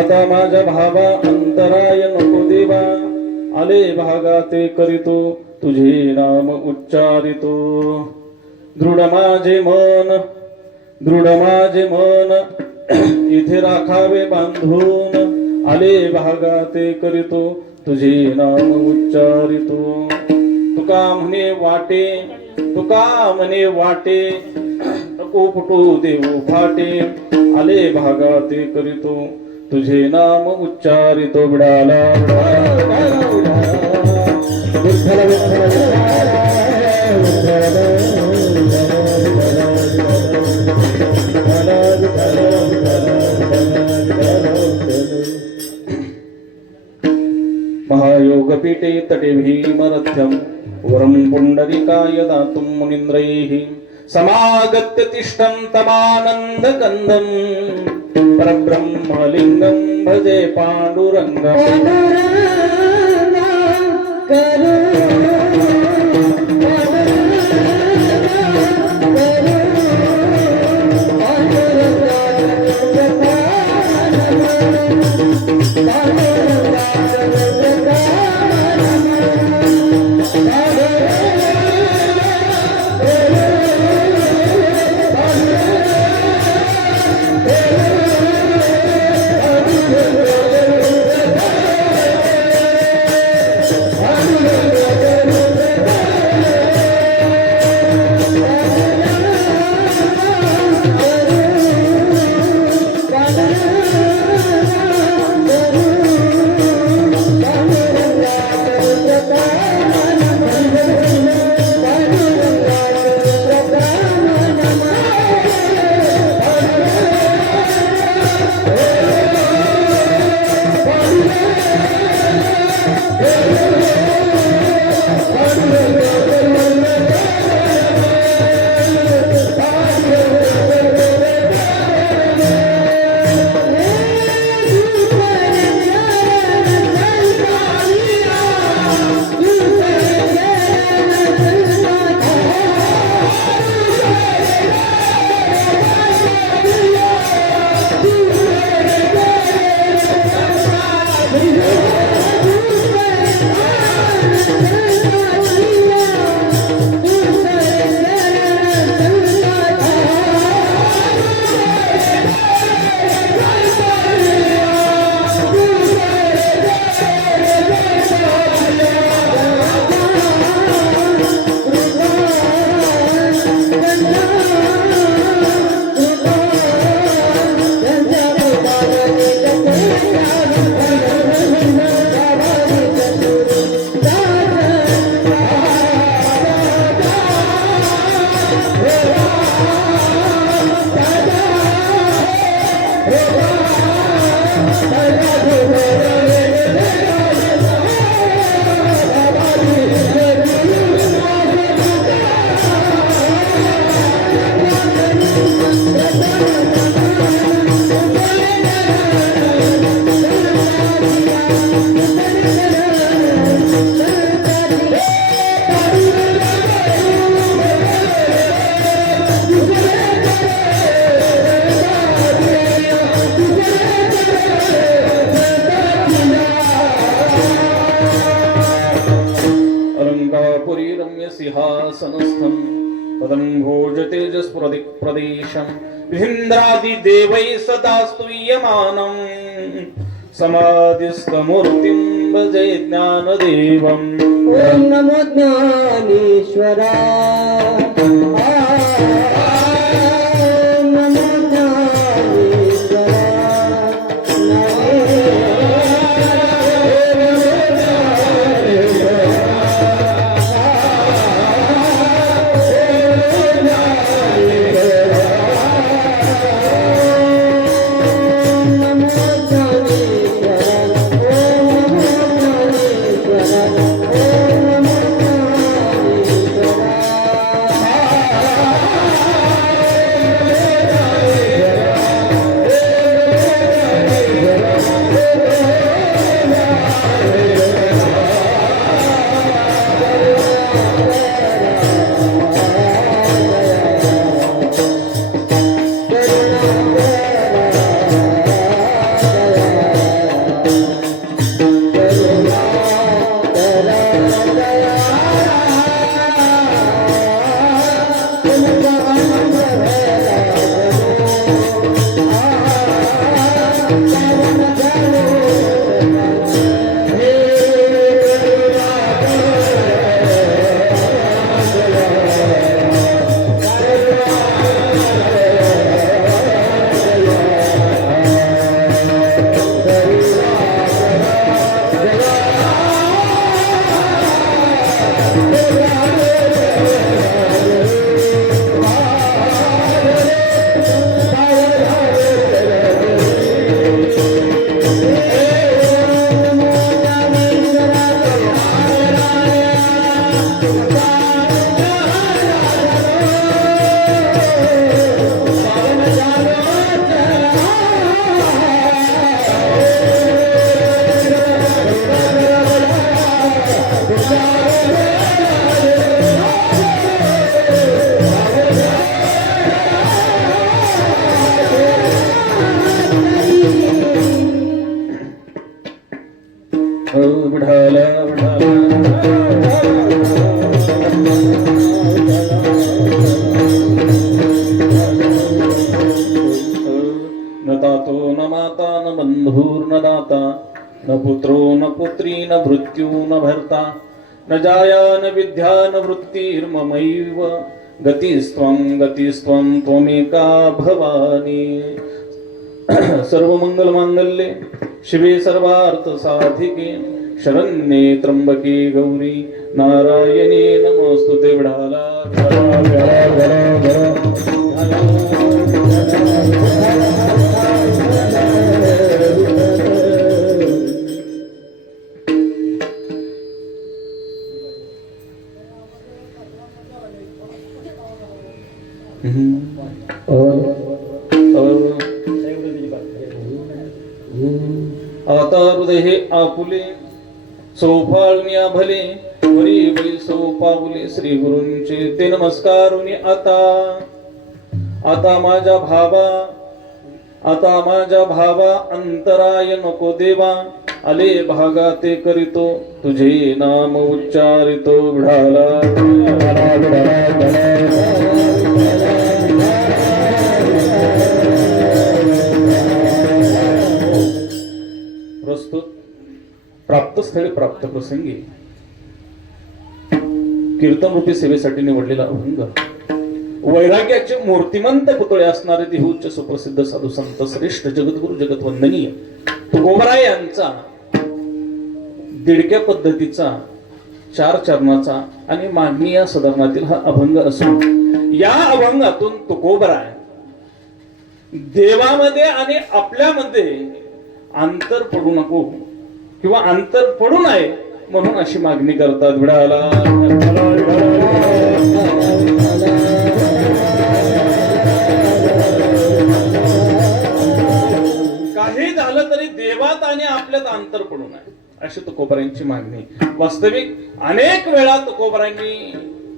आता माझ्या भावा अंतराय नको देवा, आले भागाते करीतो तुझे नाम उच्चारितो. दृढ माझे मन इथे राखावे बांधून, आले भागाते करीतो तुझे नाम उच्चारितो. तुका म्हणे वाटे नको फुटू देऊ फाटे, आले भागाते करीतो तुझे नाम उच्चारितो. बिडाला महायोगपीठे तटे भीमरथ्यं वरं पुंडरीकाय दातुं मुनीन्द्रैः समागत्य तिष्ठन्तमानन्दकन्दं परब्रह्मलिङ्गं भजे पाण्डुरङ्गम्. सिंहासनस्थं पदं भोजतेजस्प्रदेशं विहिन्द्रादिदेवैः सदा स्तूयमानं समाधिस्थमूर्तिं भजे ज्ञानदेवम्. ॐ नमो ज्ञानेश्वराय. नमो ज्ञानेश्वराय. विठाला न तातो न माता न बंधुर्न दाता न पुत्रो न पुत्री न भृत्यु न भर्ता न जाया न विद्या न वृत्तिर्ममैव गतिस्त्वं त्वमेका भवानी सर्व मंगल मांगल्ये शिवे सर्वार्थ साधिके शरण्ये त्र्यंबके गौरी नारायणे नमोस्तुते विठाला आता हृदय आपुले सोफाळुनिया भले वरी वै सोपावले श्री गुरूंचे ते नमस्कारुनी आता माझ्या भावा अंतराय नको देवा आले भागा ते करीतो तुझे नाम उच्चारितो विठाला प्रस्तुत प्राप्तस्थळी प्राप्त प्रसंगी कीर्तनरूपी सेवेसाठी निवडलेला अभंग वैराग्याचे मूर्तिमंत पुतळे असणारे देहूच्च सुप्रसिद्ध साधू संत श्रेष्ठ जगद्गुरु जगतवंदनीय तुकोबराय यांचा दिडक्या पद्धतीचा 4 चरणाचा आणि माननीय सदनातील हा अभंग असून या अभंगातून तुकोबराय देवामध्ये आणि आपल्यामध्ये अंतर पडू नको किंवा अंतर पडू नये म्हणून अशी मागणी करतात विठाला काही झालं तरी देवात आणि आपल्यात अंतर पडू नये अशी तुकोबरायांची मागणी. वास्तविक अनेक वेळा तुकोबरायांनी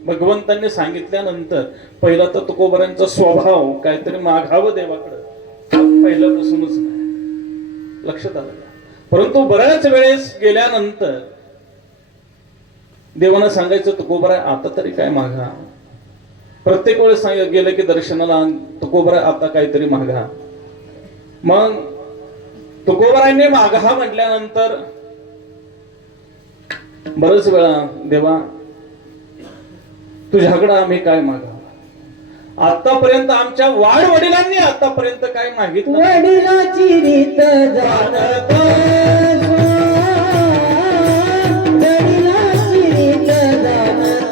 भगवंतांनी सांगितल्यानंतर पहिला तर तुकोबरायांचा स्वभाव काहीतरी मागावं देवाकडे पहिल्यापासूनच नाही लक्षात आलं. परंतु बऱ्याच वेळेस गेल्यानंतर देवानं सांगायचं तुकोबराय आता तरी काय मागा. प्रत्येक वेळेस गेलं की दर्शनाला तुकोबराय आता काहीतरी मागा. मग तुकोबरायने मागा म्हटल्यानंतर बरेच वेळा देवा तुझ्याकडे आम्ही काय मागा. आतापर्यंत आमच्या वडिलांनी आतापर्यंत काय मागितलं वडिलाची रीत जाणत वडिलाची रीत जाणत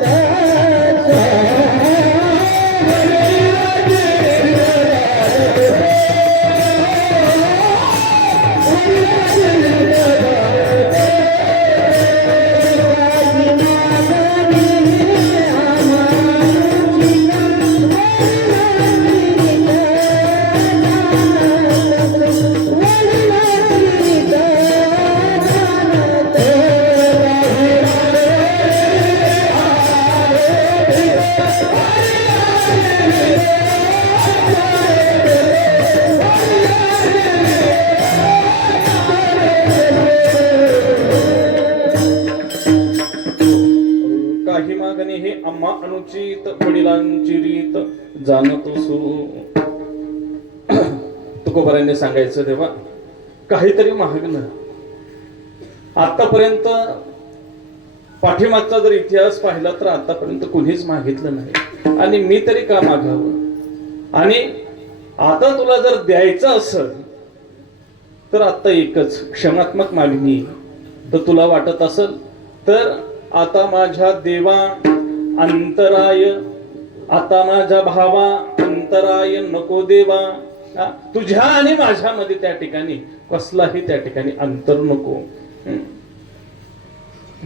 हे आम्हा अनुचित वडिलांची रीत जाणतो सो. तुकोबरायांनी सांगायचं तेव्हा काहीतरी मागणं. आतापर्यंत पाठीमागचा जर इतिहास पाहिला तर आतापर्यंत कुणीच मागितलं नाही आणि मी तरी का मागावं. आणि आता तुला जर द्यायचं असेल तर आता एकच क्षमात्मक मागणी. तर तुला वाटत असेल तर आता माझ्या देवा अंतराय आता माझ्या भावा अंतराय नको देवा. तुझ्या आणि माझ्यामध्ये त्या ठिकाणी कसलाही त्या ठिकाणी अंतर नको.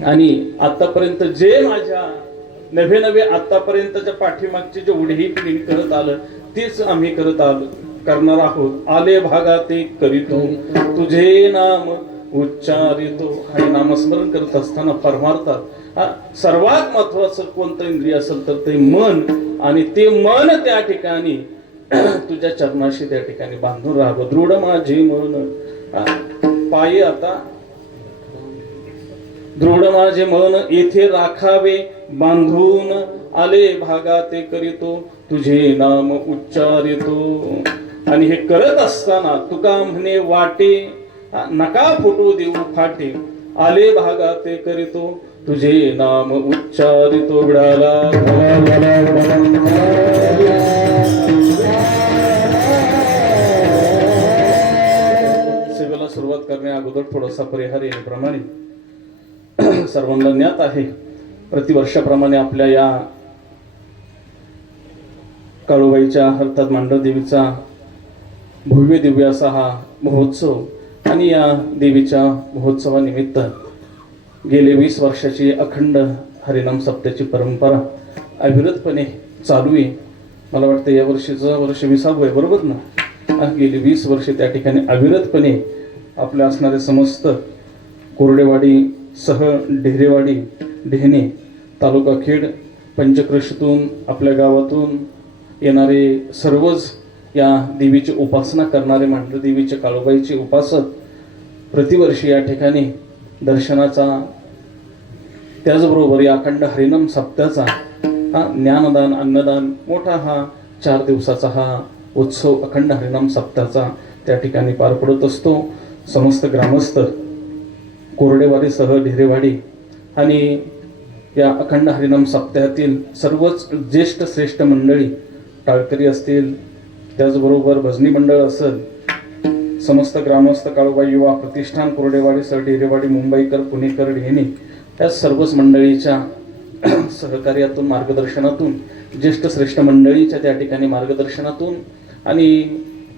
आणि आतापर्यंत जे माझ्या नवे आतापर्यंतच्या पाठीमागचे जेवढेही पिढी करत आलं तेच आम्ही करणार आहोत. आले भागात एक करीतो तुझे नाम उच्चारितो. आणि नामस्मरण करत असताना परमार्थात सर्वात महत्वाचं कोणतं इंद्रिय असेल तर ते मन. आणि ते मन त्या ठिकाणी तुझ्या चरणाशी त्या ठिकाणी बांधून राहावं. दृढ माझे मन. पायी आता दृढ माझे मन येथे राखावे बांधून, आले भागा ते करीतो तुझे नाम उच्चारितो. आणि हे करत असताना तुका म्हणे वाटे, नका फुटू देऊ फाटे, आले भागा ते करीतो तुझे नाम उच्चारितो. विडाला सेवेला सुरुवात करण्या अगोदर थोडासा परिहार याप्रमाणे सर्वांना ज्ञात आहे. प्रतिवर्षाप्रमाणे आपल्या या काळूबाईच्या अर्थात मांडरदेवीचा भव्य दिव्य असा हा महोत्सव, आणि या देवीच्या महोत्सवानिमित्त गेले 20 वर्षाची अखंड हरिनाम सप्त्याची परंपरा अविरतपणे चालू आहे. मला वाटतं या वर्षीचं वर्ष 20वे आहे, बरोबर ना? गेली 20 वर्षे त्या ठिकाणी अविरतपणे आपल्या असणारे समस्त कोरडेवाडी सह ढेरेवाडी ढेणे तालुका खेड पंचक्रोशीतून आपल्या गावातून येणारे सर्वच या देवीची उपासना करणारे मांडरदेवीचे काळूबाईचे उपासक प्रतिवर्षी या ठिकाणी दर्शनाचा, त्याचबरोबर या अखंड हरिनाम सप्त्याचा हा ज्ञानदान अन्नदान मोठा हा 4 दिवसाचा हा उत्सव अखंड हरिनाम सप्त्याचा त्या ठिकाणी पार पडत असतो. समस्त ग्रामस्थ कोरडेवाडीसह ढेरेवाडी आणि या अखंड हरिनाम सप्ताहातील सर्वच ज्येष्ठ श्रेष्ठ मंडळी, टाळकरी असतील, त्याचबरोबर भजनी मंडळ असेल, समस्त ग्रामस्थ काळूबाई युवा प्रतिष्ठान कोरडेवाडीसह ढेरेवाडी मुंबईकर पुणेकर ढेणे या सर्वच मंडळीच्या सहकार्यातून मार्गदर्शनातून ज्येष्ठ श्रेष्ठ मंडळीच्या त्या ठिकाणी मार्गदर्शनातून आणि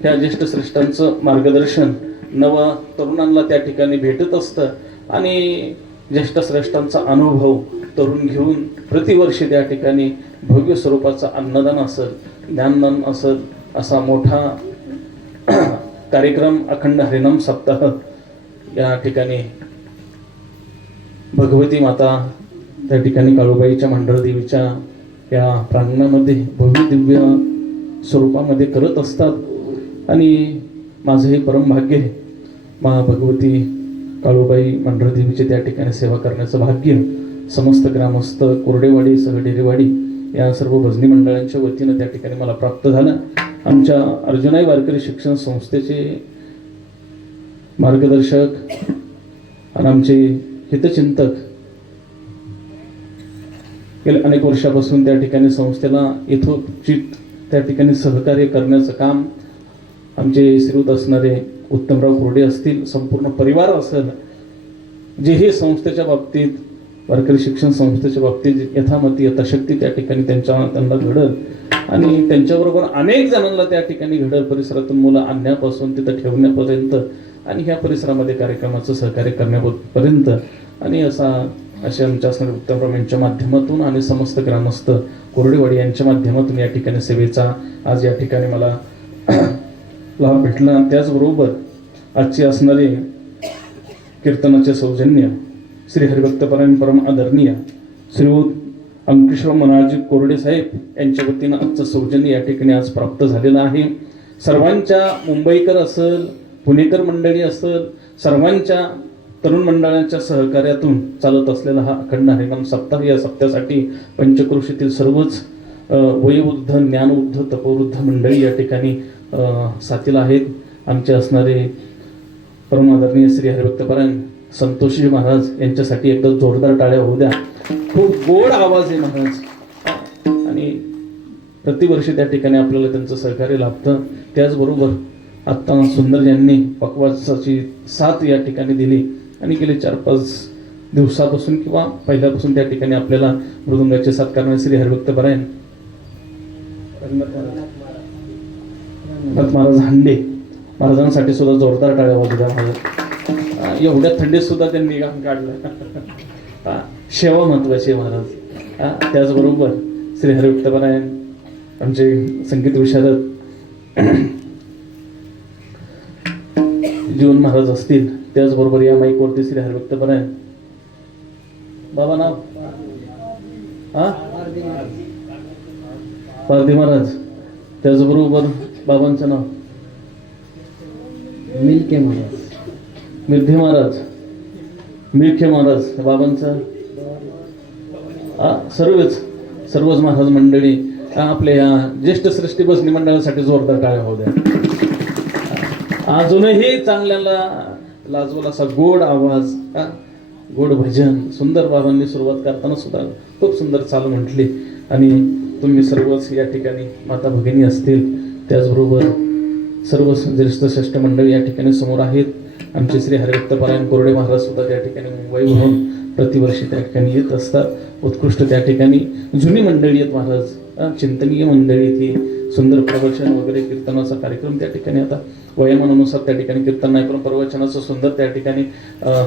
त्या ज्येष्ठ श्रेष्ठांचं मार्गदर्शन नव तरुणांना त्या ठिकाणी भेटत असतं आणि ज्येष्ठ श्रेष्ठांचा अनुभव तरुण घेऊन प्रतिवर्षी त्या ठिकाणी भव्य स्वरूपाचा अन्नदान असेल, ज्ञानदान असेल, असा मोठा कार्यक्रम अखंड हरिनाम सप्ताह या ठिकाणी भगवती माता त्या ठिकाणी काळूबाईच्या मांडरदेवीच्या या प्रांगणामध्ये भव्य दिव्य स्वरूपामध्ये करत असतात. आणि माझं हे परम भाग्य आहे, मा भगवती काळूबाई मांडरदेवीचे त्या ठिकाणी सेवा करण्याचं भाग्य समस्त ग्रामस्थ कोरडेवाडी सह ढेरेवाडी या सर्व भजनी मंडळांच्या वतीनं त्या ठिकाणी मला प्राप्त झालं. आमच्या अर्जुनाई वारकरी शिक्षण संस्थेचे मार्गदर्शक आणि आमचे हितचिंतक गेल्या अनेक वर्षापासून त्या ठिकाणी संस्थेला यथोचित त्या ठिकाणी सहकार्य करण्याचं काम आमचे श्रीयुत असणारे उत्तमराव कोरडे असतील, संपूर्ण परिवार असेल, जेही संस्थेच्या बाबतीत वारकरी शिक्षण संस्थेच्या बाबतीत यथामती यथाशक्ती त्या ठिकाणी त्यांना घडल आणि त्यांच्याबरोबर अनेक जणांना त्या ठिकाणी घडल, परिसरातून मुलं आणण्यापासून तिथं ठेवण्यापर्यंत आणि ह्या परिसरामध्ये कार्यक्रमाचं सहकार्य करण्यापर्यंत आणि असे आमच्या असणारे उत्तमराव यांच्या माध्यमातून आणि समस्त ग्रामस्थ कोरडेवाडी यांच्या माध्यमातून या ठिकाणी सेवेचा आज या ठिकाणी मला लाभ भेटला. त्याचबरोबर आजची असणारे कीर्तनाचे सौजन्य श्री हरिभक्तपरायण परम आदरणीय श्रीयुत अंकुशराव मनाजी कोरडे साहेब यांच्या वतीनं आजचं सौजन्य या ठिकाणी आज प्राप्त झालेलं आहे. सर्वांच्या मुंबईकर असेल, पुणेकर मंडळी असेल, सर्वांच्या तरुण मंडळांच्या सहकार्यातून चालत असलेला हा अखंड हरिनाम सप्ताह, या सप्त्यासाठी पंचक्रोशीतील सर्वच वयोवृद्ध, ज्ञानवृद्ध, तपवृद्ध मंडळी या ठिकाणी साथीला आहेत. आमचे असणारे परम आदरणीय श्री हरिभक्तपरायण संतोषजी महाराज यांच्यासाठी एकदा जोरदार टाळ्या होऊ द्या. खूप गोड आवाज आहे महाराज आणि प्रतिवर्षी त्या ठिकाणी आपल्याला त्यांचं सहकार्य लाभतं. त्याचबरोबर आत्ता सुंदर यांनी पकवासाची साथ या ठिकाणी दिली आणि गेले 4-5 दिवसापासून किंवा पहिल्यापासून त्या ठिकाणी आपल्याला मृदुंगाची साथ करणारे श्री हरिभक्तपरायण महाराज हांडे महाराजांसाठी सुद्धा जोरदार टाळ्या वाजू द्या. महाराज एवढ्या थंडीत सुद्धा त्यांनी काम काढलं. सेवा महत्वाची आहे महाराज. त्याचबरोबर श्री हरिभक्तपरायण आमचे संगीत विशारद जीवन महाराज असतील, त्याचबरोबर या माईकवरती श्री हरिभक्तपरायण बाबा नाव पारधी महाराज, त्याचबरोबर बाबांचं नाव मिल्के महाराज, मिर्धे महाराज, मिळखे महाराज बाबांचं सर्वच महाराज मंडळी आपल्या ज्येष्ठ सृष्टी बसणी मंडळासाठी जोरदार टाळ्या होऊ द्या. अजूनही चांगल्याला लाजवला असा गोड आवाज, गोड भजन सुंदर बाबांनी सुरुवात करताना सुद्धा खूप सुंदर चाल म्हटली. आणि तुम्ही सर्वच या ठिकाणी माता भगिनी असतील, त्याचबरोबर सर्व ज्येष्ठ श्रेष्ठ मंडळी या ठिकाणी समोर आहेत. आमचे श्री हरिभक्तपरायण कोरडे महाराज सुद्धा त्या ठिकाणी मुंबईवरून प्रतिवर्षी त्या ठिकाणी येत असतात. उत्कृष्ट त्या ठिकाणी जुनी मंडळी आहेत महाराज, चिंतनीय मंडळी ती सुंदर प्रवचन वगैरे कीर्तनाचा कार्यक्रम त्या ठिकाणी आता वयामानानुसार त्या ठिकाणी कीर्तन नाही पण प्रवचनाचं सुंदर त्या ठिकाणी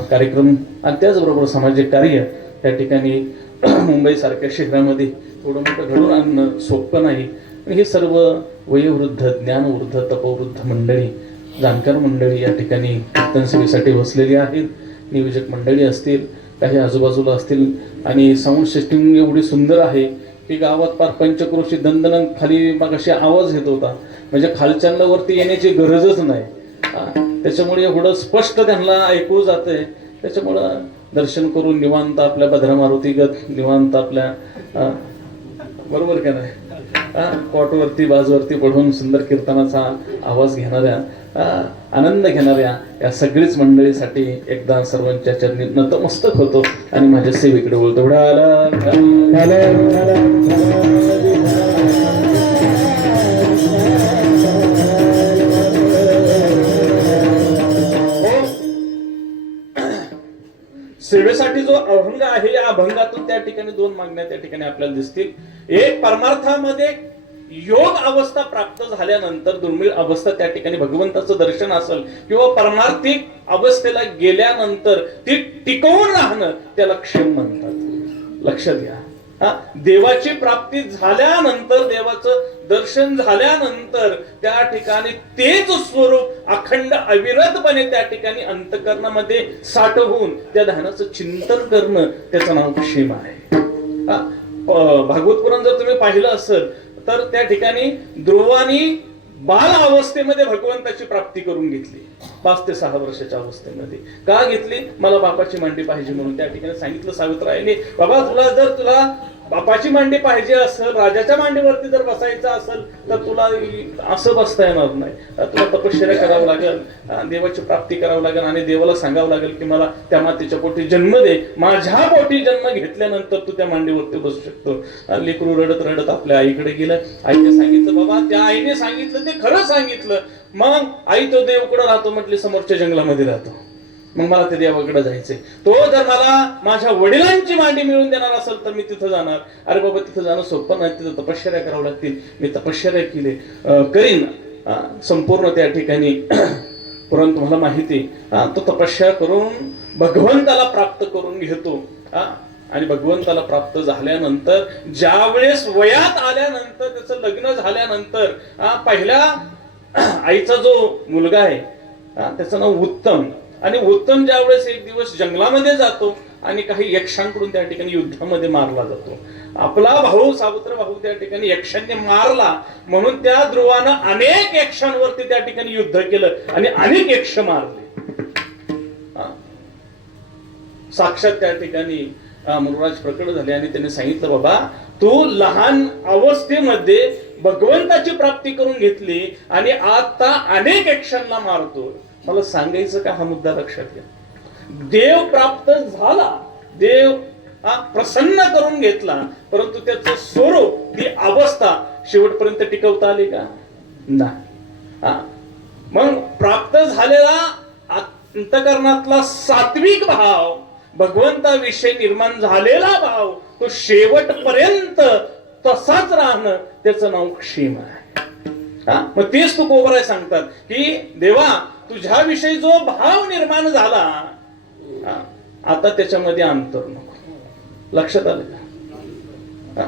कार्यक्रम आणि त्याचबरोबर सामाजिक कार्य त्या ठिकाणी मुंबईसारख्या शहरामध्ये थोडं मोठं घडून आणणं सोपं नाही. हे सर्व वयोवृद्ध, ज्ञानवृद्ध, तपवृद्ध मंडळी, जाणकार मंडळी या ठिकाणी कीर्तन सेवेसाठी बसलेली आहेत. नियोजक मंडळी असतील, काही आजूबाजूला असतील आणि साऊंड सिस्टीम एवढी सुंदर आहे की गावात पार पंचक्रोशी दणदण खाली मग अशी आवाज येत होता, म्हणजे खालच्यांना वरती येण्याची गरजच नाही. त्याच्यामुळे एवढं स्पष्ट त्यांना ऐकू जातंय. त्याच्यामुळं दर्शन करून निवांत आपल्या भद्रा मारुतीगत निवांत आपल्या बरोबर का नाही कॉटवरती बाजवरती पडून सुंदर कीर्तनाचा आवाज घेणाऱ्या, आनंद घेणाऱ्या या सगळीच मंडळीसाठी एकदा सर्वांच्या चरणी नतमस्तक होतो आणि माझ्या सेवेकडे बोलतो. सेवेसाठी जो अभंग आहे या अभंगातून त्या ठिकाणी दोन मागण्या त्या ठिकाणी आपल्याला दिसतील. एक, परमार्थामध्ये योग अवस्था प्राप्त झाल्यानंतर दुर्मिळ अवस्था त्या ठिकाणी भगवंताचं दर्शन असेल किंवा परमार्थिक अवस्थेला गेल्यानंतर ती टिकवून राहणं त्याला क्षेम म्हणतात. लक्षात घ्या, देवाची प्राप्ती झाल्यानंतर, देवाचं दर्शन झाल्यानंतर त्या ठिकाणी तेच स्वरूप अखंड अविरतपणे त्या ठिकाणी अंतःकरणामध्ये साठवून त्या ध्यानाचं चिंतन करणं त्याचं नाव क्षेम आहे. भागवत पुराण जर तुम्ही पाहिलं असेल तर त्या ठिकाणी ध्रुवानी बाल अवस्थेमध्ये भगवंताची प्राप्ती करून घेतली. 5 ते 6 वर्षाच्या अवस्थेमध्ये का घेतली? मला बापाची मांडी पाहिजे म्हणून त्या ठिकाणी सांगितलं सावित्राईने, बाबा तुला बापाची मांडी पाहिजे असेल, राजाच्या मांडीवरती जर बसायचं असेल तर तुला असं बसता येणार नाही. तुला तपश्चर्या करावं लागेल, देवाची प्राप्ती करावं लागेल आणि देवाला सांगावं लागेल की मला त्या मातेच्या पोटी जन्म दे. माझ्या पोटी जन्म घेतल्यानंतर तू त्या मांडीवरती बसू शकतो. लेकरू रडत रडत आपल्या आईकडे गेलं. आईने सांगितलं, बाबा त्या आईने सांगितलं ते खरं सांगितलं. मग आई तो देव कुठं राहतो म्हटली, समोरच्या जंगलामध्ये राहतो. मग मला ते देवाकडे जायचंय. तो जर मला माझ्या वडिलांची मांडी मिळवून देणार असेल तर मी तिथं जाणार. अरे बाबा तिथं जाणं सोपं नाही, तिथं तपश्चर्या करावं लागतील. मी तपश्चर्या केली करीन संपूर्ण त्या ठिकाणी परंतु तुम्हाला माहिती तो तपश्चर्या करून भगवंताला प्राप्त करून घेतो. आणि भगवंताला प्राप्त झाल्यानंतर ज्या वेळेस वयात आल्यानंतर त्याचं लग्न झाल्यानंतर पहिल्या आईचा जो मुलगा आहे त्याचं नाव उत्तम. आणि उत्तम ज्या वेळेस एक दिवस जंगलामध्ये जातो आणि काही यक्षांकडून त्या ठिकाणी युद्धामध्ये मारला जातो. आपला भाऊ सावत्र भाऊ त्या ठिकाणी यक्षांनी मारला म्हणून त्या ध्रुवानं अनेक यक्षांवरती त्या ठिकाणी युद्ध केलं आणि अनेक यक्ष मारले. साक्षात त्या ठिकाणी मुरुराज प्रकट झाले आणि त्यांनी सांगितलं, बाबा तू लहान अवस्थेमध्ये भगवंताची प्राप्ती करून घेतली आणि आता अनेक यक्षांना मारतो. मला सांगायचं का हा मुद्दा लक्षात घ्या. देव प्राप्त झाला, देव प्रसन्न करून घेतला, परंतु त्याचं स्वरूप, ती अवस्था शेवटपर्यंत टिकवता आली का? नाही. मग प्राप्त झालेला अंतःकरणातला सात्विक भाव, भगवंताविषयी निर्माण झालेला भाव, तो शेवटपर्यंत तसाच राहणं त्याचं नाव क्षेम आहे. मग तेच तू कोबराय सांगतात की देवा तुझ्याविषयी जो भाव निर्माण झाला आता त्याच्यामध्ये अंतर नको. लक्षात आलं का?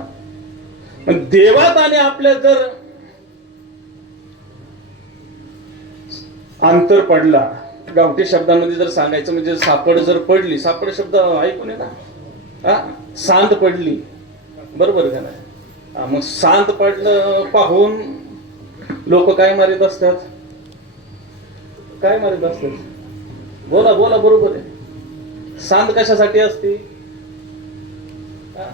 मग देवात आणि आपल्या जर अंतर पडला, गावठी शब्दांमध्ये जर सांगायचं म्हणजे सापड जर पडली, सापड शब्द ऐकून आहे ना, सांत पडली, बरोबर का नाही? मग सांत पडलं पाहून लोक काय मारित असतात? काय मारित असतात? बोला बोला, बरोबर आहे. सांद कशासाठी असते? हा?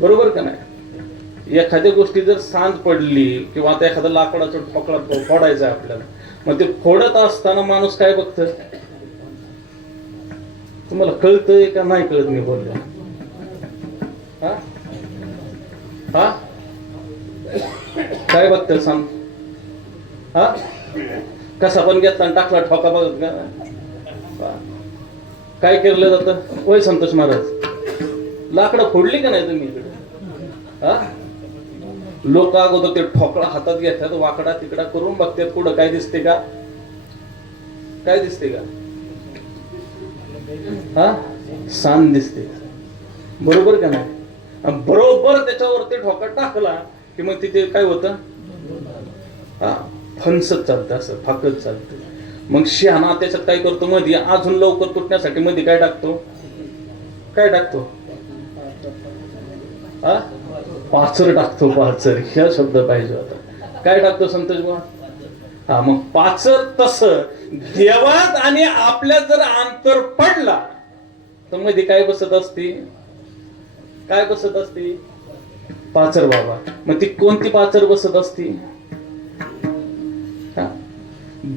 बरोबर का नाही? एखाद्या गोष्टी जर सांद पडली किंवा आता एखादा लाकडाचा ठोकळा फोडायचा आहे आपल्याला, मग ते फोडत असताना माणूस काय बघत? तुम्हाला कळतंय का नाही कळत मी बोललो? हा हा काय बघत सांग? हा कसा पण घेतला आणि टाकला ठोका बघत का? काय केलं जातं? होय संतोष महाराज, लाकडं फोडली का नाही तुम्ही इकडे? हा लोक अगोदर ते ठोकळा हातात घेतात, वाकडा तिकडा करून बघतात, कुठं काय दिसते का? काय दिसते का? हा सांद दिसते. बरोबर का नाही? बरोबर त्याच्यावरती ठोका टाकला की मग तिथे काय होतं? हा फणसत चालतं, असं फाकत चालतं. मग शहाणा त्याच्यात काय करतो? मध्ये अजून लवकर तुटण्यासाठी मध्ये काय टाकतो? काय टाकतो? हा पाचर टाकतो. पाचर हा शब्द पाहिजे होता. काय टाकतो संतोष बुवा? हा मग पाचर. तसं देवात आणि आपल्या जर अंतर पडला तर मध्ये काय बसत असते? काय बसत असते? पाचर बाबा. मग ती कोणती पाचर बसत असते?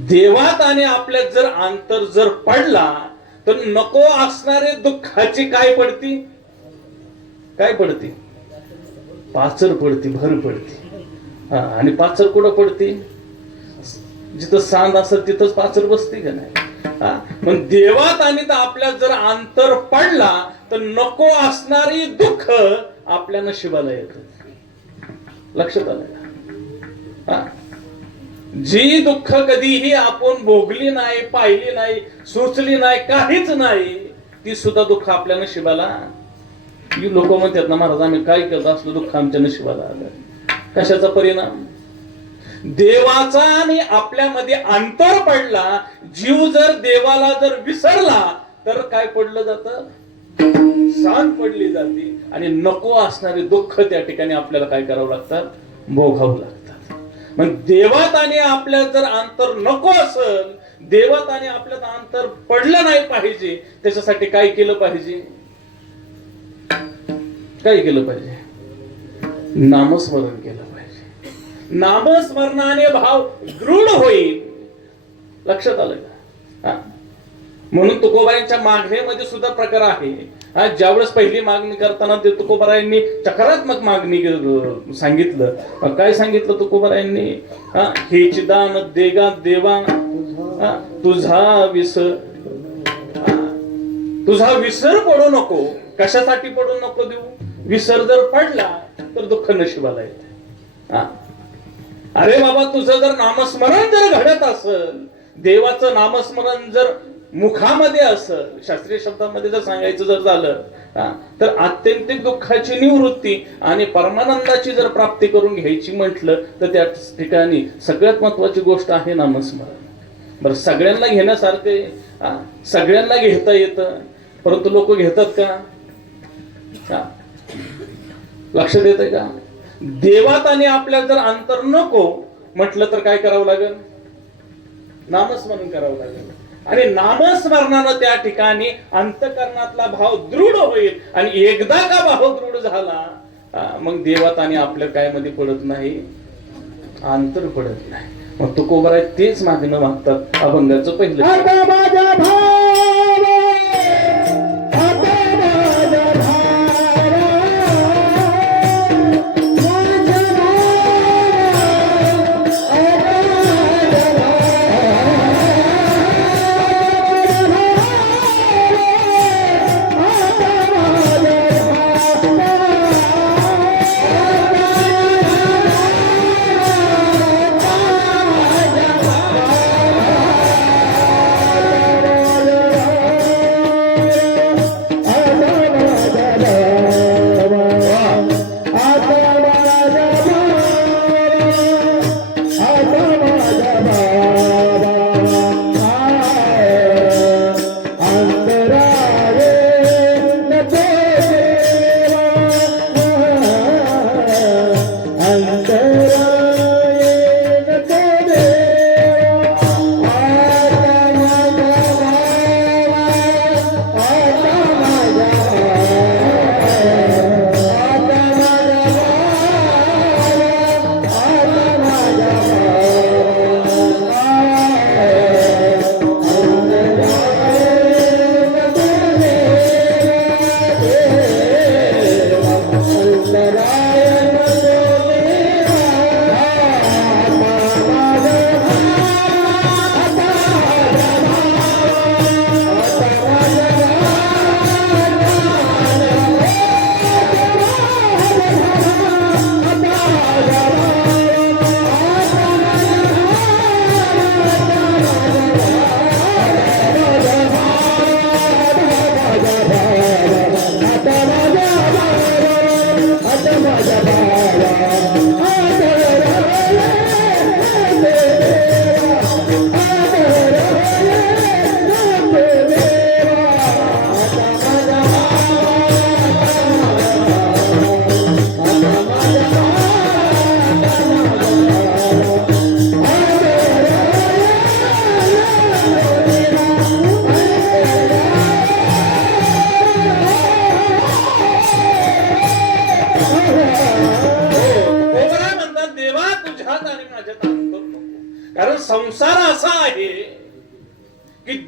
देवात आणि आपल्यात जर अंतर जर पडला तर नको असणारे दुःखाची काय पडती? काय पडती? पाचर पडती, भर पडती. आणि पाचर कुठं पडती? जिथं सांद असेल तिथंच पाचर बसते का नाही? पण देवात आणि आपल्यात जर अंतर पडला तर नको असणारी दुःख आपल्या नशिबाला येतात. लक्षात आलं का? जी दुःख कधीही आपण भोगली नाही, पाहिली नाही, सोचली नाही, काहीच नाही, ती सुद्धा दुःख आपल्या नशिबाला. लोक म्हणतात ना, महाराज आम्ही काय केलं असलं दुःख आमच्या नशिबाला आलं. कशाचा परिणाम? देवाचा आणि आपल्यामध्ये अंतर पडला. जीव जर देवाला जर विसरला तर काय पडलं जातं? सांद पडली जाते आणि नको असणारे दुःख त्या ठिकाणी आपल्याला काय करावं लागतात? भोगावं लागतात. मग देवात आणि आपल्यात जर अंतर नको असेल, देवात आणि आपल्यात अंतर पडलं नाही पाहिजे, त्याच्यासाठी काय केलं पाहिजे? काय केलं पाहिजे? नामस्मरण केलं पाहिजे. नामस्मरणाने भाव दृढ होईल. लक्षात आलं का? म्हणून तुकोबारायांच्या मागणीमध्ये सुद्धा प्रकार आहे. ज्यावेळेस पहिली मागणी करताना ते तुकोबारायांनी सकारात्मक मागणी सांगितलं. काय सांगितलं तुकोबारायांनी? हेची दान देगा देवा तुझा विसर. तुझा विसर पडू नको. कशासाठी पडू नको देऊ? विसर जर पडला तर दुःख नशिबाला येते. अरे बाबा, तुझं जर नामस्मरण जर घडत असेल, देवाचं नामस्मरण जर मुखामध्ये असेल, शास्त्रीय शब्दामध्ये जर सांगायचं जर झालं, तर आत्यंतिक दुःखाची निवृत्ती आणि परमानंदाची जर प्राप्ती करून घ्यायची म्हटलं तर त्या ठिकाणी सगळ्यात महत्वाची गोष्ट आहे नामस्मरण. बरं, सगळ्यांना घेण्यासारखे, सगळ्यांना घेता येतं, परंतु लोक घेतात का? लक्ष देत आहे का? देवात आणि आपल्याला जर अंतर नको म्हटलं तर काय करावं लागेल? नामस्मरण करावं लागेल. आणि नामस्मरणानं त्या ठिकाणी अंतःकरणातला भाव दृढ होईल. आणि एकदा का भाव दृढ झाला मग देवात आणि आपल्या काय मध्ये पडत नाही? अंतर पडत नाही. मग तुकोबाराय तेच मागणं मागतात अभंगाचं पहिलं.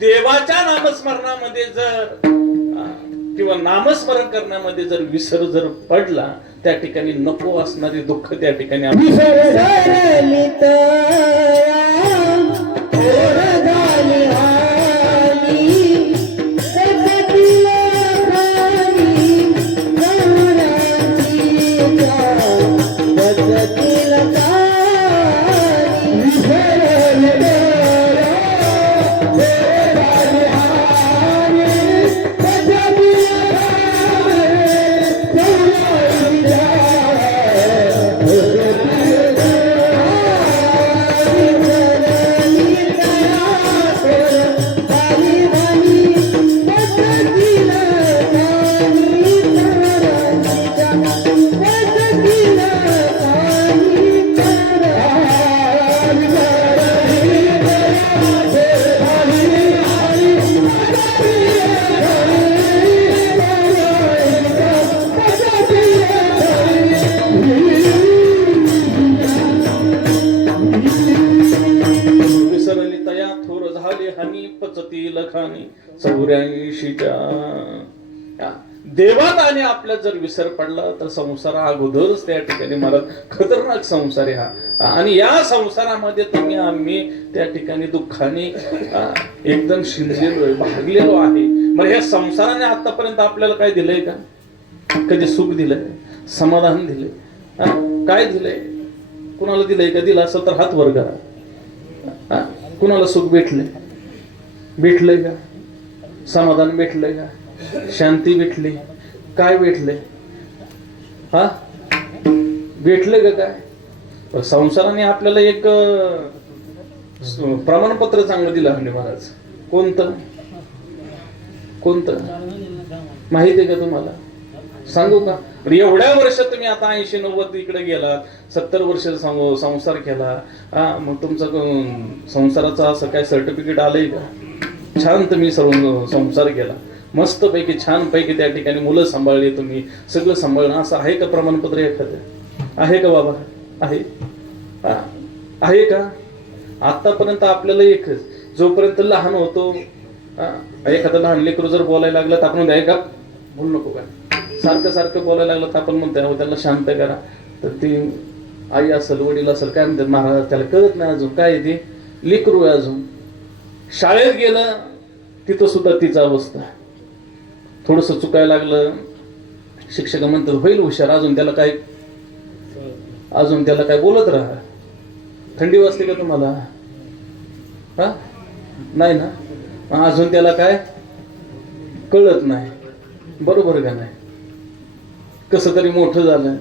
देवाच्या नामस्मरणामध्ये जर किंवा नामस्मरण करण्यामध्ये जर विसर जर पडला, त्या ठिकाणी नको असणारे दुःख त्या ठिकाणी विसरली तया थोर झाली हानी जगतील प्राणी गौरांची जगतील प्राणी विसरली तया थोर झाली हानी जगतील विसरली तया थोर झाले हानी पचती लखानी 84च्या देवात आणि आपल्या जर विसर पडला तर संसार अगोदरच त्या ठिकाणी मला खतरनाक संसार आहे हा, आणि या संसारामध्ये तुम्ही आम्ही त्या ठिकाणी दुःखाने एकदम शिंजलेलो भागलेलो आहे. मग या संसाराने आतापर्यंत आपल्याला काय दिलंय का? कधी सुख दिलंय, समाधान दिलंय, काय दिलंय? कुणाला दिलंय का? दिलं असं तर हात वर करा. कुणाला सुख भेटलंय का? समाधान भेटलंय का? शांती भेटली? काय भेटलंय? भेटलंय का काय? संसाराने आपल्याला एक प्रमाणपत्र चांगलं दिलं हंडे महाराज. कोणतं माहिती आहे का तुम्हाला? सांगू का? एवढ्या वर्ष तुम्ही आता 80-90 इकडे गेलात, 70 वर्ष संसार केला, मग तुमचा संसाराचा असं काय सर्टिफिकेट आलंय का? छान तुम्ही सर्व संसार केला, मस्त पैकी छान पैकी त्या ठिकाणी मुलं सांभाळली, तुम्ही सगळं सांभाळणं, असं आहे का प्रमाणपत्र एखादं? आहे का बाबा? आहे का? आतापर्यंत आपल्याला एकच, जोपर्यंत लहान होतो, एखादं लहान लेकरू जर बोलायला लागलं तर आपण म्हणतो का बोलू नको का, सारखं बोलायला लागलं तर आपण म्हणतो त्याला शांत करा. तर ती आई असेल, वडील असेल, काय म्हणतात महाराज, त्याला कळत नाही अजून काय ते लेकरू आहे अजून. शाळेत गेलं तिथं सुद्धा तीच अवस्था. थोडस चुकायला लागलं, शिक्षक म्हणतात होईल हुशार, अजून त्याला काय बोलत राहा. थंडी वाजते का तुम्हाला? नाही ना? अजून त्याला काय कळत नाही, बरोबर का नाही? कसं तरी मोठं झालं,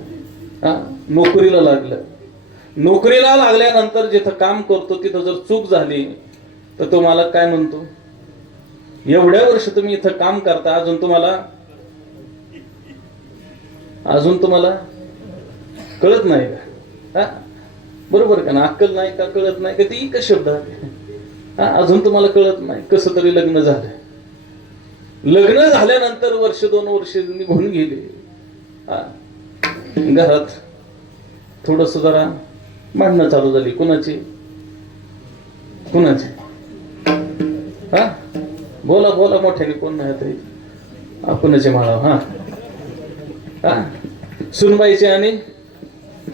नोकरीला लागल्यानंतर जिथं काम करतो तिथं जर चूक झाली तर तो मालक काय म्हणतो? एवढ्या वर्ष तुम्ही इथं काम करता, अजून तुम्हाला कळत नाही का? बरोबर का ना? अक्कल नाही का? कळत नाही का? ती एकच शब्द आहे. अजून तुम्हाला कळत नाही. कसं तरी लग्न झाल्यानंतर वर्ष 2 वर्ष निघून गेले, घरात थोडस जरा भांडणं चालू झाली. कुणाची? बोला मोठ्याने, कोण नाही तरी कुणाचे माळा? सुनबाईची आणि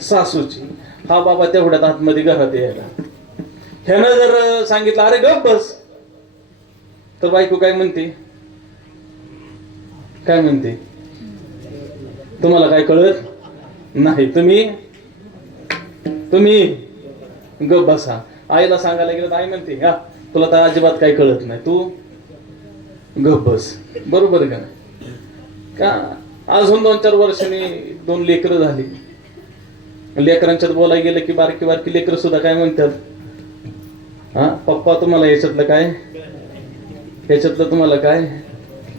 सासूची. हा बाबा तेवढ्यात आतमध्ये घरात यायला, ह्यानं जर सांगितलं अरे गप बस, तर बायको काय म्हणते? तुम्हाला काय कळत नाही, तुम्ही गप बसा. आईला सांगायला गेलं तर आई म्हणते तुला तर अजिबात काही कळत नाही, तू गप बस. बरोबर का? अजून 2-4 वर्षांनी 2 लेकरं झाली. लेकरांच्यात बोलायला गेलं की बारकी लेकरं सुद्धा काय म्हणतात? पप्पा तुम्हाला याच्यातलं काय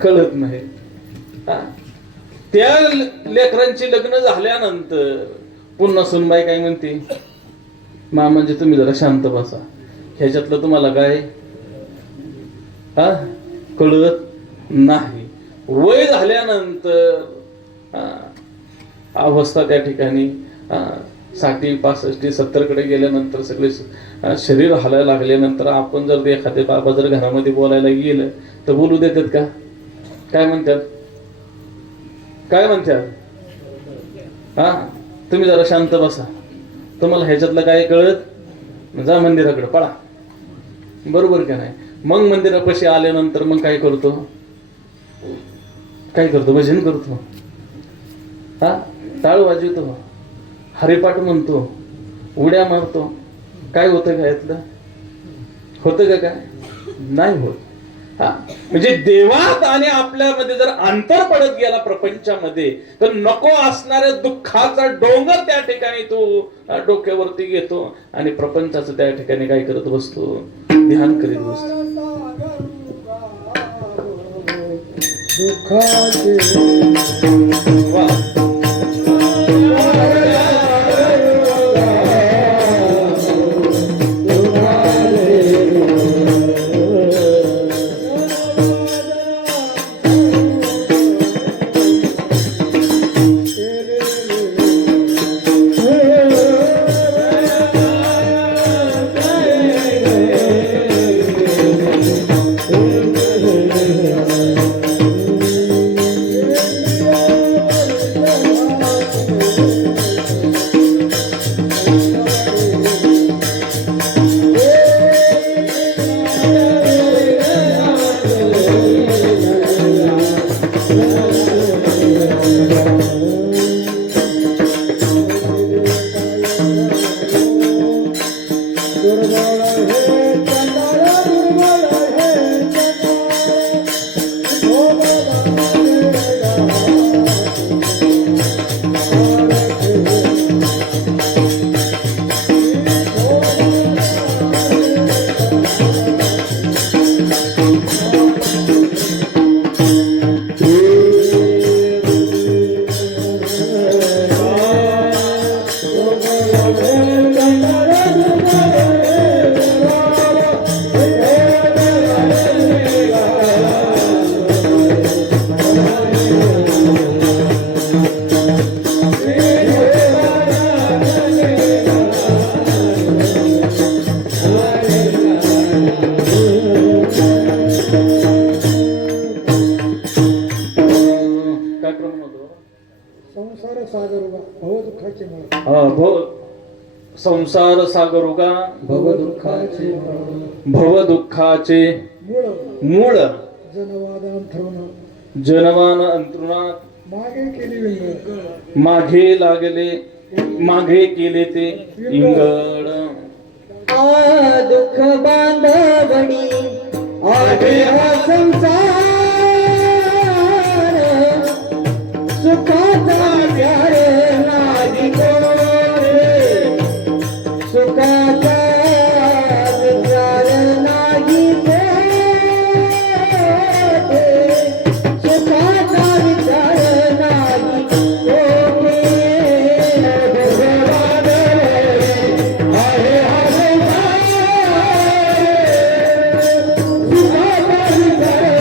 कळत नाही. त्या लेकरांची लग्न झाल्यानंतर पुन्हा सुनबाई काय म्हणते? म्हणजे तुम्ही जरा शांत बसा, ह्याच्यातलं तुम्हाला काय कळत नाही. वय झाल्यानंतर अवस्था त्या ठिकाणी 60, 65, 70 कडे गेल्यानंतर सगळे शरीर हलायला लागल्यानंतर आपण जर एखादे बाबा जर घरामध्ये बोलायला गेलं तर बोलू देतात का? काय म्हणतात? काय म्हणतात? हा, तुम्ही जरा शांत बसा, तुम्हाला ह्याच्यातलं काय कळत, जा मंदिराकडे पळा, बरोबर का नाही? मग मंदिरापाशी आल्यानंतर मग काय करतो? काय करतो? भजन करतो, हा, टाळ वाजवतो, हरिपाठ म्हणतो, उड्या मारतो. काय होतं का यातलं? होतं का? काय नाही होत. हा, म्हणजे देवात आणि आपल्यामध्ये जर अंतर पडत गेला प्रपंचामध्ये तर नको असणाऱ्या दुःखाचा डोंगर त्या ठिकाणी तो डोक्यावरती घेतो आणि प्रपंचाचं त्या ठिकाणी काय करत बसतो? ध्यान करीत बसतो. वा. संसार सागरुगा भवदुःखाचे मूळ जनवान अंतरुणात मागे लागले मागे केले ते इंगळ. दुःख बांधवणी आहे हा संसार सुखाचा विचार नाही कोरे सुखाचा विचार नाही कोरे सुखाचा विचार नाही कोरे भगवान आहे हा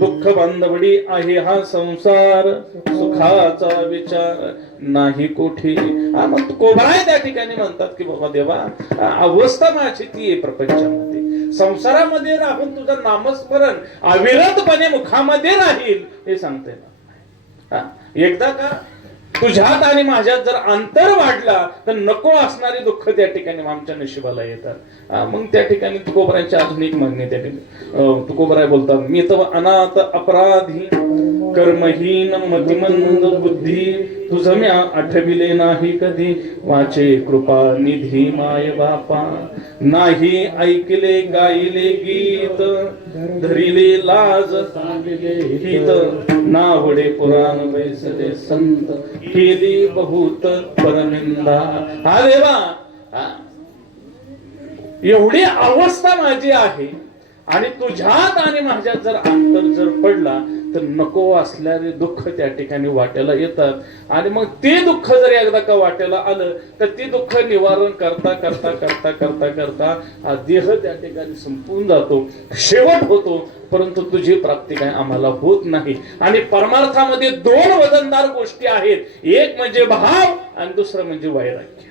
दुःख बांधवडी आहे हा संसार सुखाचा विचार नाही कोठी. मग कोबराय त्या ठिकाणी म्हणतात की बाबा देवा अवस्था माझी ती आहे प्रपंचामध्ये संसारामध्ये राहून तुझं नामस्मरण अविरतपणे मुखामध्ये राहील हे सांगते ना. एकदा का तुझ्यात आणि माझ्यात जर अंतर वाढला तर नको असणारी दुःख त्या ठिकाणी आमच्या नशिबाला येतात. मग त्या ठिकाणी तुकोबरायांची आधुनिक मागणी त्या ठिकाणी तुकोबराय बोलतात मी तर अनाथ अपराधी कर्महीन मतिमंद बुद्धी तुझं म्या आठविले नाही कधी वाचे कृपा निधी माय बापा नाही ऐकले गायले गीत धरिले लाज ताविले हित नावडे पुराण बैसले संत केली बहुत परनिंदा. हा देवा एवढी अवस्था माझी आहे आणि तुझ्यात आणि माझ्यात जर अंतर जर पडला तर नको असणारे दुःख त्या ठिकाणी वाट्याला येतात आणि मग ते दुःख जर एकदा का वाट्याला आलं तर ते दुःख निवारण करता करता करता करता करता हा देह त्या ठिकाणी संपून जातो, शेवट होतो, परंतु तुझी प्राप्ती काय आम्हाला होत नाही. आणि परमार्थामध्ये दोन वजनदार गोष्टी आहेत, एक म्हणजे भाव आणि दुसरं म्हणजे वैराग्य.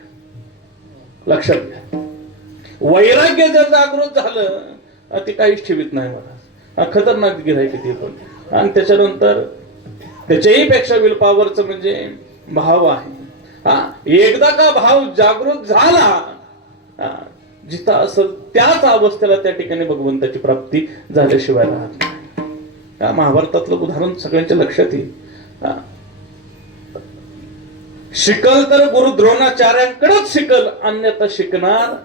लक्षात घ्या, वैराग्य जर जागृत झालं ते काहीच ठेवीत नाही मला, खतरनाक गिऱ्हाईक ते पण. आणि त्याच्यानंतर त्याच्याही पेक्षा विल पॉवरचं म्हणजे भाव आहे. एकदा का भाव जागृत झाला जिथं असेल त्याच अवस्थेला त्या ठिकाणी भगवंताची प्राप्ती झाल्याशिवाय राहत नाही. महाभारतातलं उदाहरण सगळ्यांच्या लक्षात येईल. शिकल तर गुरु द्रोणाचार्यांकडेच शिकल, अन्यथा शिकणार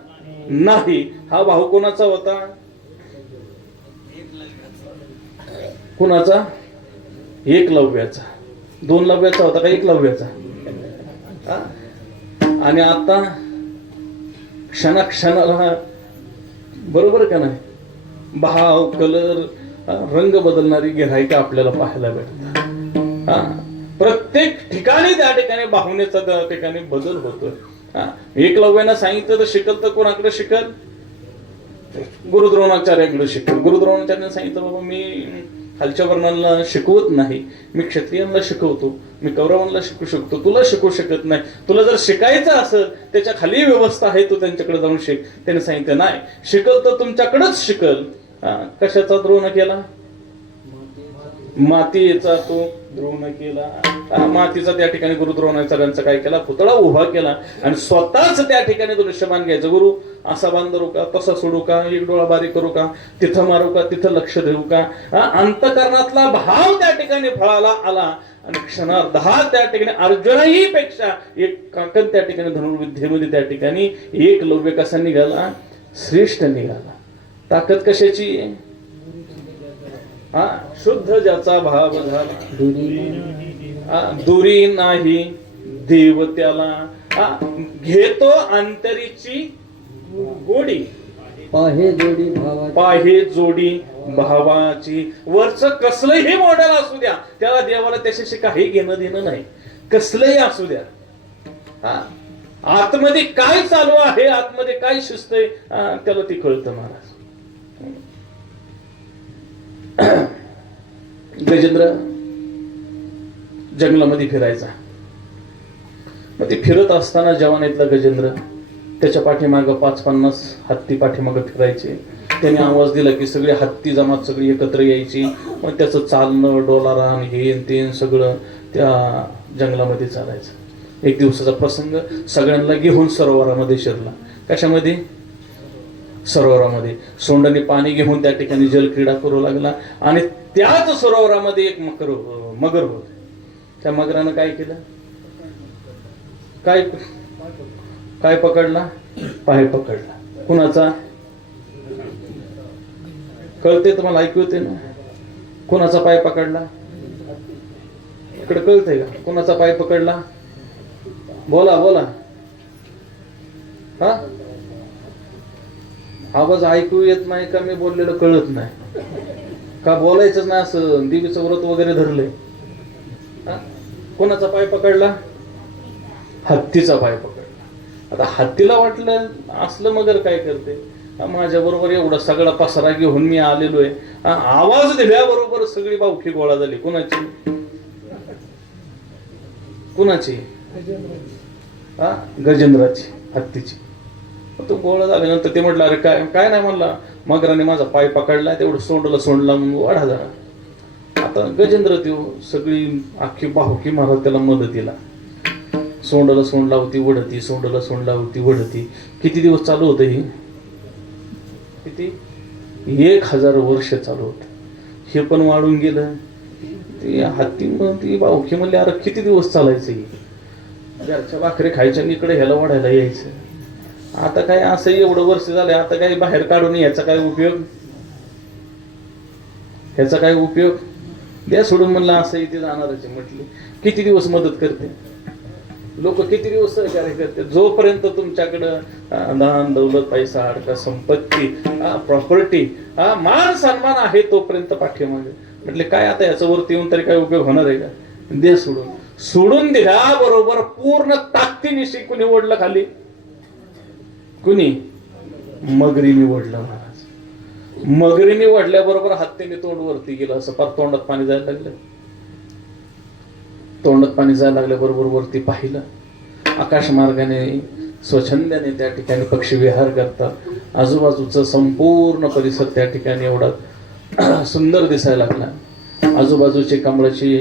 नाही. हा भाऊ कोणाचा होता? कुणाचा? एकलव्याचा. दोन लव्याचा होता का एकलव्याचा? आणि आता क्षणाक्षणाला बरोबर का नाही भाव कलर रंग बदलणारी गिऱ्हाईक आपल्याला पाहायला भेटतात. प्रत्येक ठिकाणी त्या ठिकाणी भावनेचा त्या ठिकाणी बदल होतोय. एकलव्यानं सांगितलं तर शिकल तर कोणाकडे शिकल? गुरु द्रोणाचार्याकडे शिकल. गुरु द्रोणाचार्याने सांगितलं बाबा मी खालच्या वर्णाला शिकवत नाही, मी क्षत्रियांना शिकवतो, मी कौरवांना शिकू शकतो, तुला शिकवू शकत नाही. तुला जर शिकायचं असेल त्याच्या खाली व्यवस्था आहे, तू त्यांच्याकडे जाऊन शिक. त्याने सांगितलं नाही, शिकल तर तुमच्याकडेच शिकल. कशाचा द्रोण केला? मातीचा तो द्रोण केला. मातीचा त्या ठिकाणी गुरु द्रोणाचार्यांचा काय केला? पुतळा उभा केला आणि स्वतःच त्या ठिकाणी धनुष्यबाण घ्यायचं. गुरु असा बाण धरू का, तसा सोडू का, एक डोळा बारीक करू का, तिथं मारू का, तिथं लक्ष देऊ का. अंतकरणातला भाव त्या ठिकाणी फळाला आला आणि क्षणार्धात त्या ठिकाणी अर्जुनाही पेक्षा एक काकण त्या ठिकाणी धनुर्विद्येमध्ये त्या ठिकाणी एकलव्य कसा निघाला? श्रेष्ठ निघाला. ताकद कशाची? शुद्ध ज्याचा भाव झाला, दुरी नाही देव त्याला, घेतो अंतरीची गोडी, पाहे जोडी भावाची. वरच कसलंही मॉडेल असू द्या, त्याला देवाला त्याच्याशी काही घेणं देणं नाही. कसलंही असू द्या, आतमध्ये काय चालू आहे, आतमध्ये काय शिस्त आहे, त्याला ती कळतं महाराज. गजेंद्र जंगलामध्ये फिरायचा. मग ते फिरत असताना जवानीतला गजेंद्र त्याच्या पाठीमाग 5-50 हत्ती पाठीमाग फिरायचे. त्याने आवाज दिला की सगळे हत्ती जमात सगळी एकत्र यायची. मग त्याचं चालणं, डोलारान, हे ते सगळं त्या जंगलामध्ये चालायचं. एक दिवसाचा प्रसंग, सगळ्यांना घेऊन सरोवरामध्ये शिरला. कशामध्ये? सरोवरामध्ये. सोंडाने पाणी घेऊन त्या ठिकाणी जलक्रीडा करू लागला आणि त्याच सरोवरामध्ये एक मगर होत. त्या मगरानं काय केलं? काय पकडला? पाय पकडला. कुणाचा? कळते तुम्हाला? ऐकू येते ना? कुणाचा पाय पकडला? इकडे कळतंय का? कुणाचा पाय पकडला? बोला बोला. आवाज ऐकू येत नाही का? मी बोललेलं कळत नाही का? बोलायचं ना असं देवीचं व्रत वगैरे धरलंय. कोणाचा पाय पकडला? हत्तीचा पाय पकडला. आता हत्तीला वाटलं असलं मगर काय करते, माझ्या बरोबर एवढा सगळा पसारा घेऊन मी आलेलो आहे. आवाज दिल्याबरोबर सगळी बावखी गोळा झाली. कुणाची? कुणाची? गजेंद्राची, हत्तीची. तो गोळा झाल्यानंतर ते म्हटलं अरे काय नाही म्हणला, मगराने माझा पाय पकडला, तेवढं सोंडला म्हणून वाढा जरा. आता गजेंद्र त्यो सगळी अख्खी बाहुकी महाराज त्याला मदतीला. सोंडला होती वडती, सोंडला होती वडती. किती दिवस चालू होतं हे? किती? 1000 वर्ष चालू होत. हे पण वाढून गेलं. ती हत्ती ती बाहुकी म्हणली अरे किती दिवस चालायचं हे? घरच्या भाकरी खायच्या इकडे ह्याला वाढायला यायचं. आता काय असं एवढं वर्ष झालं, आता काही बाहेर काढून याचा काय उपयोग? ह्याचा काय उपयोग? द्या सोडून म्हणलं असं इथे जाणारच म्हटली. किती दिवस मदत करते? लोक किती दिवस सहकार्य करते जोपर्यंत तुमच्याकडं दान दौलत पैसा अडका संपत्ती प्रॉपर्टी मान सन्मान आहे तोपर्यंत पाठीमागे. म्हटले काय आता याच्यावरती येऊन तरी काय उपयोग होणार आहे का? दे सोडून दिल्याबरोबर पूर्ण ताकदीनिशी कुणी ओढलं खाली? कुणी? मगरीने ओढलं महाराज. मगरीने ओढल्याबरोबर हत्तीने तोंड वरती गेलं, असं पार तोंडात पाणी जायला लागलं. तोंडात पाणी जायला लागल्याबरोबर वरती पाहिलं, आकाश मार्गाने स्वच्छंदाने त्या ठिकाणी पक्षी विहार करतात. आजूबाजूचा संपूर्ण परिसर त्या ठिकाणी एवढा सुंदर दिसायला लागला. आजूबाजूची कमळाची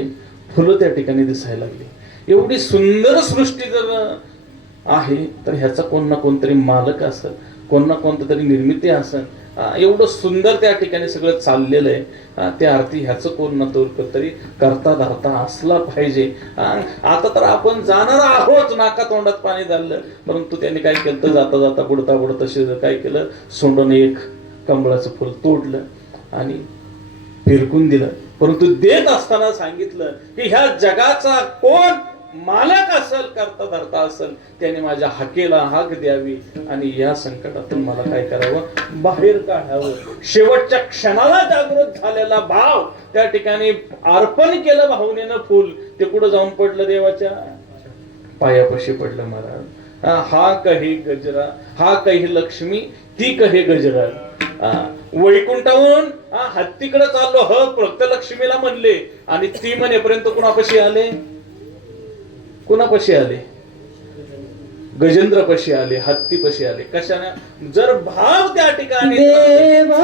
फुलं त्या ठिकाणी दिसायला लागली. एवढी सुंदर सृष्टी जर आहे तर ह्याचा कोण ना कोणतरी मालक असेल, कोण ना कोणतं तरी निर्मिती असेल. एवढं सुंदर त्या ठिकाणी सगळं चाललेलं आहे. त्या अर्थी ह्याचं कोण ना तरी करता धरता असला पाहिजे. आता तर आपण जाणार आहोत, नाका तोंडात पाणी झालं, परंतु त्यांनी काय केलं तर जाता जाता बुडता काय केलं, सोंडून एक कमळाचं फुल तोडलं आणि फिरकून दिलं. परंतु देत असताना सांगितलं की ह्या जगाचा कोण मालक असेल, करता धरता असेल, त्याने माझ्या हाकेला हाक द्यावी आणि या संकटातून मला काय करावं, बाहेर काढावं. शेवटच्या क्षणाला जागृत झालेला भाव त्या ठिकाणी अर्पण केलं भावनेनं फुल. ते कुठं जाऊन पडलं? देवाच्या पायापाशी पडलं महाराज. हा कही गजरा, हा कही लक्ष्मी, ती कही गजरा. वैकुंठाहून हत्तीकडे चाललो फक्त लक्ष्मीला म्हणले आणि ती म्हणेपर्यंत कुणापाशी आले? कुणापाशी आले? गजेंद्रपाशी आले, हत्तीपाशी आले. कशाने? जर भाव त्या ठिकाणी देवा